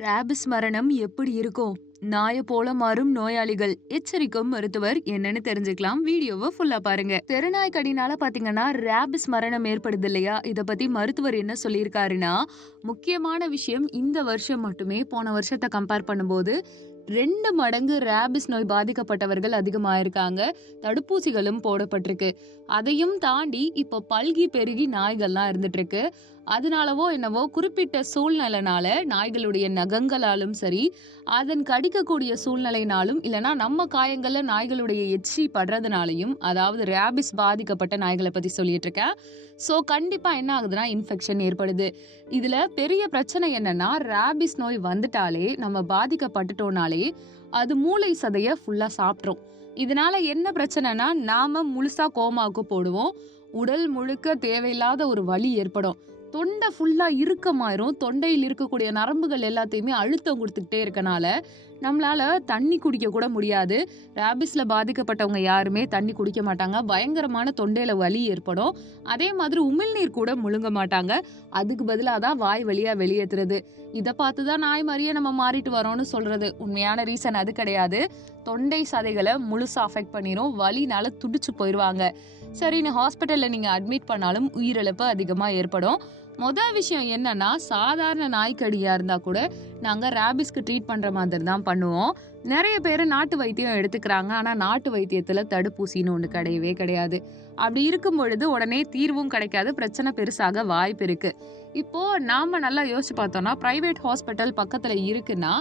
Rabies மரணம் எப்படி இருக்கும்? நாய போல மாறும் நோயாளிகள் எச்சரிக்கும் மருத்துவர் என்னன்னு தெரிஞ்சுக்கலாம். வீடியோவை ஃபுல்லா பாருங்க. தெருநாய் கடினால பாத்தீங்கன்னா ராபிஸ் மரணம் ஏற்படுது இல்லையா? இத பத்தி மருத்துவர் என்ன சொல்லியிருக்காருன்னா, முக்கியமான விஷயம் இந்த வருஷம் மட்டுமே போன வருஷத்தை கம்பேர் பண்ணும்போது 2 மடங்கு ராபிஸ் நோய் பாதிக்கப்பட்டவர்கள் அதிகமாயிருக்காங்க. தடுப்பூசிகளும் போடப்பட்டிருக்கு. அதையும் தாண்டி இப்போ பல்கி பெருகி நாய்கள்லாம் இருந்துட்டு இருக்கு. அதனாலவோ என்னவோ குறிப்பிட்ட சூழ்நிலைனால நாய்களுடைய நகங்களாலும் சரி, அதன் கடிக்கக்கூடிய சூழ்நிலைனாலும் இல்லைன்னா நம்ம காயங்கள்ல நாய்களுடைய எச்சி படுறதுனாலையும், அதாவது ராபிஸ் பாதிக்கப்பட்ட நாய்களை பத்தி சொல்லிட்டு இருக்கேன். ஸோ கண்டிப்பா என்ன ஆகுதுன்னா இன்ஃபெக்ஷன் ஏற்படுது. இதுல பெரிய பிரச்சனை என்னன்னா, ராபிஸ் நோய் வந்துட்டாலே நம்ம பாதிக்கப்பட்டுட்டோம்னாலே அது மூளை சதைய ஃபுல்லா சாப்பிட்ரும். இதனால என்ன பிரச்சனைனா, நாம முழுசா கோமாவுக்கு போடுவோம். உடல் முழுக்க தேவையில்லாத ஒரு வலி ஏற்படும். தொண்டை ஃபுல்லா இறுக்கமாயிரும். தொண்டையில் இருக்கக்கூடிய நரம்புகள் எல்லாத்தையுமே அழுத்தம் கொடுத்துக்கிட்டே இருக்கனால நம்மளால தண்ணி குடிக்க கூட முடியாது. ராபிஸ்ல பாதிக்கப்பட்டவங்க யாருமே தண்ணி குடிக்க மாட்டாங்க. பயங்கரமான தொண்டையில வலி ஏற்படும். அதே மாதிரி உமிழ்நீர் கூட முழுங்க மாட்டாங்க. அதுக்கு பதிலாக தான் வாய் வழியா வெளியேற்றுறது. இதை பார்த்துதான் நாய் மாதிரியே நம்ம மாறிட்டு வரோம்னு சொல்றது. உண்மையான ரீசன் அது கிடையாது. தொண்டை சதைகளை முழுசா அஃபெக்ட் பண்ணிரும். வலினால துடிச்சு போயிடுவாங்க. சரின்னு ஹாஸ்பிட்டல்ல நீங்க அட்மிட் பண்ணாலும் உயிரிழப்பு அதிகமா ஏற்படும். முதல் விஷயம் என்னன்னா, சாதாரண நாய்க்கடியா இருந்தா கூட நாங்க ராபிஸ்க்கு ட்ரீட் பண்ற மாதிரி தான் பண்ணுவோம். நிறைய பேர் நாட்டு வைத்தியம் எடுத்துக்கிறாங்க. ஆனா நாட்டு வைத்தியத்துல தடுப்பூசின்னு ஒண்ணு கிடையவே கிடையாது. அப்படி இருக்கும் பொழுது உடனே தீர்வும் கிடைக்காது. பிரச்சனை பெருசாக வாய்ப்பு இருக்கு. இப்போ நாம நல்லா யோசிச்சு பார்த்தோம்னா, பிரைவேட் ஹாஸ்பிட்டல் பக்கத்துல இருக்குன்னா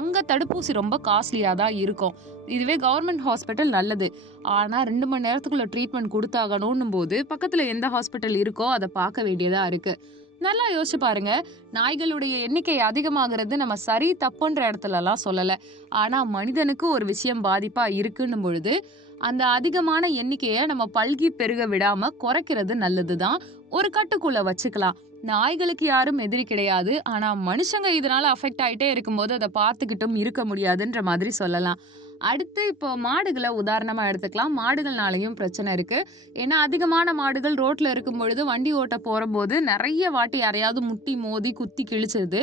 அங்க தடுப்பூசி ரொம்ப காஸ்ட்லியா தான் இருக்கும். இதுவே கவர்மெண்ட் ஹாஸ்பிட்டல் நல்லது. ஆனா 2 மணி நேரத்துக்குள்ள ட்ரீட்மெண்ட் கொடுத்தாகணும் போது பக்கத்துல எந்த ஹாஸ்பிட்டல் இருக்கோ அதை பார்க்க வேண்டியதா இருக்கு. நல்லா யோசிச்சு பாருங்க. நாய்களுடைய எண்ணிக்கை அதிகமாகிறது நம்ம சரி தப்புன்ற இடத்துல எல்லாம் சொல்லல. ஆனா மனிதனுக்கு ஒரு விஷயம் பாதிப்பா இருக்குன்னும் பொழுது அந்த அதிகமான எண்ணிக்கையை நம்ம பல்கி பெருக விடாம குறைக்கிறது நல்லதுதான். ஒரு கட்டுக்குள்ள வச்சுக்கலாம். நாய்களுக்கு யாரும் எதிரி கிடையாது. ஆனா மனுஷங்க இதனால அஃபெக்ட் ஆயிட்டே இருக்கும்போது அதை பார்த்துக்கிட்டும் இருக்க முடியாதுன்ற மாதிரி சொல்லலாம். அடுத்து இப்போ மாடுகளை உதாரணமா எடுத்துக்கலாம். மாடுகள்னாலையும் பிரச்சனை இருக்கு. ஏன்னா அதிகமான மாடுகள் ரோட்ல இருக்கும் பொழுது வண்டி ஓட்ட போறபோது நிறைய வாட்டி யாரையாவது முட்டி மோதி குத்தி கிழிச்சிருது.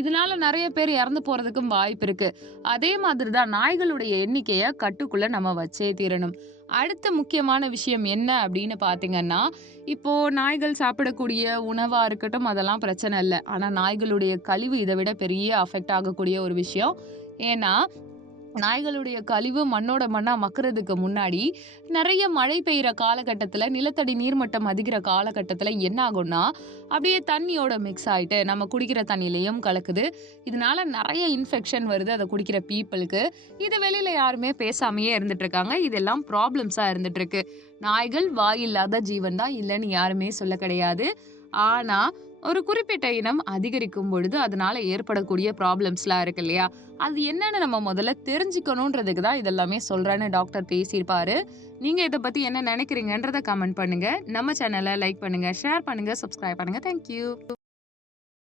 இதனால நிறைய பேர் இறந்து போறதுக்கும் வாய்ப்பு இருக்கு. அதே மாதிரிதான் நாய்களுடைய எண்ணிக்கையை கட்டுக்குள்ள நம்ம வச்சே தீரணும். அடுத்த முக்கியமான விஷயம் என்ன அப்படின்னு பாத்தீங்கன்னா, இப்போ நாய்கள் சாப்பிடக்கூடிய உணவா இருக்கட்டும், அதெல்லாம் பிரச்சனை இல்லை. ஆனா நாய்களுடைய கழிவு இதை விட பெரிய அஃபெக்ட் ஆகக்கூடிய ஒரு விஷயம். ஏன்னா நாய்களுடைய கழிவு மண்ணோட மண்ணா மக்கிறதுக்கு முன்னாடி நிறைய மழை பெய்யுற காலகட்டத்துல, நிலத்தடி நீர்மட்டம் அதிகிற காலகட்டத்துல என்ன ஆகும்னா, அப்படியே தண்ணியோட மிக்ஸ் ஆயிட்டு நம்ம குடிக்கிற தண்ணியிலையும் கலக்குது. இதனால நிறைய இன்ஃபெக்ஷன் வருது அதை குடிக்கிற பீப்புளுக்கு. இது வெளியில யாருமே பேசாமையே இருந்துட்டு இருக்காங்க. இதெல்லாம் ப்ராப்ளம்ஸா இருந்துட்டு இருக்கு. நாய்கள் வாயில்லாத ஜீவன் தான், இல்லைன்னு யாருமே சொல்ல கிடையாது. ஆனா ஒரு குறிப்பிட்ட இனம் அதிகரிக்கும் பொழுது அதனால ஏற்படக்கூடிய ப்ராப்ளம்ஸ்லாம் இருக்கு இல்லையா? அது என்னன்னு நம்ம முதல்ல தெரிஞ்சுக்கணுன்றதுக்கு தான் இதெல்லாமே சொல்றேன்னு டாக்டர் பேசியிருப்பாரு. நீங்க இதை பத்தி என்ன நினைக்கிறீங்கன்றத கமெண்ட் பண்ணுங்க. நம்ம சேனலை லைக் பண்ணுங்க, ஷேர் பண்ணுங்க, சப்ஸ்கிரைப் பண்ணுங்க. தேங்க்யூ.